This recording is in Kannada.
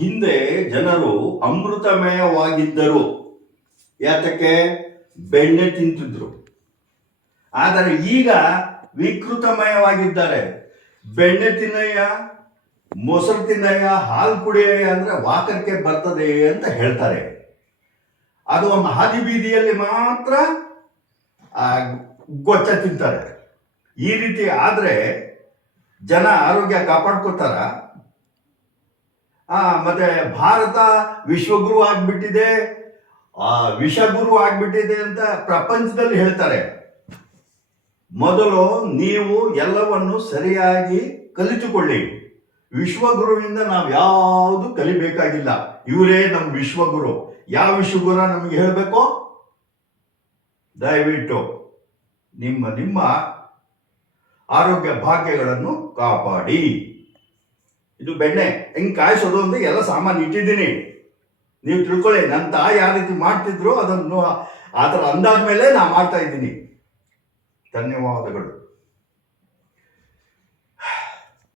ಹಿಂದೆ ಜನರು ಅಮೃತಮಯವಾಗಿದ್ದರು. ಯಾತಕ್ಕೆ? ಬೆಣ್ಣೆ ತಿಂತಿದ್ರು. ಆದರೆ ಈಗ ವಿಕೃತಮಯವಾಗಿದ್ದಾರೆ. ಬೆಣ್ಣೆ ತಿನ್ನಯ್ಯ, ಮೊಸರು ತಿನ್ನಯ್ಯ, ಹಾಲು ಕುಡಿಯಯ್ಯ ಅಂದ್ರೆ ವಾಕರಿಕೆ ಬರ್ತದೆ ಅಂತ ಹೇಳ್ತಾರೆ. ಅದು ಒಂದು ಹಾದಿ ಬೀದಿಯಲ್ಲಿ ಮಾತ್ರ ಗೊಚ್ಚ ತಿಂತಾರೆ. ಈ ರೀತಿ ಆದ್ರೆ ಜನ ಆರೋಗ್ಯ ಕಾಪಾಡ್ಕೋತಾರ? ಮತ್ತೆ ಭಾರತ ವಿಶ್ವಗುರು ಆಗ್ಬಿಟ್ಟಿದೆ, ವಿಷಗುರು ಆಗ್ಬಿಟ್ಟಿದೆ ಅಂತ ಪ್ರಪಂಚದಲ್ಲಿ ಹೇಳ್ತಾರೆ. ಮೊದಲು ನೀವು ಎಲ್ಲವನ್ನು ಸರಿಯಾಗಿ ಕಲಿತುಕೊಳ್ಳಿ. ವಿಶ್ವಗುರುವಿನಿಂದ ನಾವು ಯಾವುದು ಕಲಿಬೇಕಾಗಿಲ್ಲ. ಇವರೇ ನಮ್ಮ ವಿಶ್ವಗುರು. ಯಾವ ವಿಶ್ವಗುರ ನಮಗೆ ಹೇಳಬೇಕು? ದಯವಿಟ್ಟು ನಿಮ್ಮ ಆರೋಗ್ಯ ಭಾಗ್ಯಗಳನ್ನು ಕಾಪಾಡಿ. ಇದು ಬೆಣ್ಣೆ ಹೆಂಗೆ ಕಾಯಿಸೋದು ಅಂತ ಎಲ್ಲ ಸಾಮಾನು ಇಟ್ಟಿದ್ದೀನಿ, ನೀವು ತಿಳ್ಕೊಳ್ಳಿ. ನನ್ನ ತಾಯಿ ಯಾವ ರೀತಿ ಮಾಡ್ತಿದ್ರು ಅದನ್ನು ಆ ಥರ ಅಂದಾಜ್ ಮೇಲೆ ನಾ ಮಾಡ್ತಾ ಇದ್ದೀನಿ. ಧನ್ಯವಾದಗಳು.